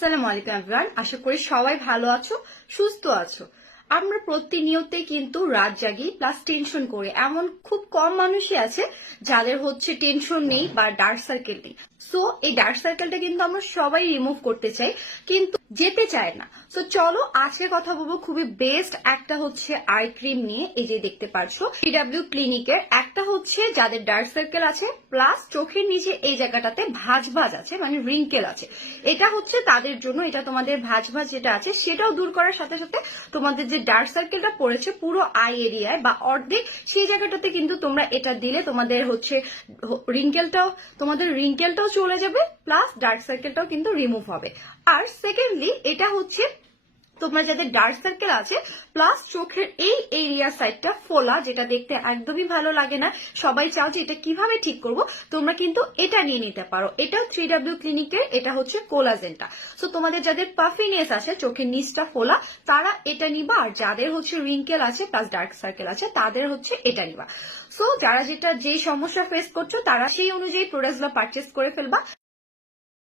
আসসালামু আলাইকুম এভরিওয়ান, আশা করি সবাই ভালো আছো, সুস্থ আছো। আমরা প্রতিনিয়তে কিন্তু রাত জাগি প্লাস টেনশন করি। এমন খুব কম মানুষই আছে যাদের হচ্ছে টেনশন নেই বা ডার্ক সার্কেল নেই। সো এই ডার্ক সার্কেলটা কিন্তু আমরা সবাই রিমুভ করতে চাই, কিন্তু যেতে চায় না। সো চলো আজকে কথা বলবো খুবই বেস্ট একটা হচ্ছে আই ক্রিম নিয়ে। এই যে দেখতে পাচ্ছ সিডব্লিউ ক্লিনিকের একটা হচ্ছে যাদের ডার্ক সার্কেল আছে প্লাস চোখের নিচে এই জায়গাটাতে ভাঁজ ভাঁজ আছে, মানে রিঙ্কেল আছে, এটা হচ্ছে তাদের জন্য। এটা তোমাদের ভাঁজ ভাঁজ যেটা আছে সেটাও দূর করার সাথে সাথে তোমাদের যে ডার্ক সার্কেলটা পড়েছে পুরো আই এরিয়ায় বা অর্ধেক, সেই জায়গাটাতে কিন্তু তোমরা এটা দিলে তোমাদের হচ্ছে রিঙ্কেলটাও চলে যাবে প্লাস ডার্ক সার্কেলটাও কিন্তু রিমুভ হবে। আর সেকেন্ডলি এটা হচ্ছে তোমরা যাদের ডার্ক সার্কেল আছে প্লাস চোখের এই এরিয়া সাইডটা ফোলা, যেটা দেখতে একদমই ভালো লাগে না, সবাই চাও যে এটা কিভাবে ঠিক করব, তোমরা কিন্তু এটা নিয়ে নিতে পারো। এটা 3W ক্লিনিকের, এটা হচ্ছে কোলাজেনটা। সো তোমাদের যাদের পাফিনেস আছে, চোখের নিচটা ফোলা, তারা এটা নিবা। আর যাদের হচ্ছে রিঙ্কেল আছে প্লাস ডার্ক সার্কেল আছে তাদের হচ্ছে এটা নিবা। সো যারা যেই সমস্যা ফেস করছো তারা সেই অনুযায়ী প্রোডাক্টগুলো পারচেস করে ফেলবা।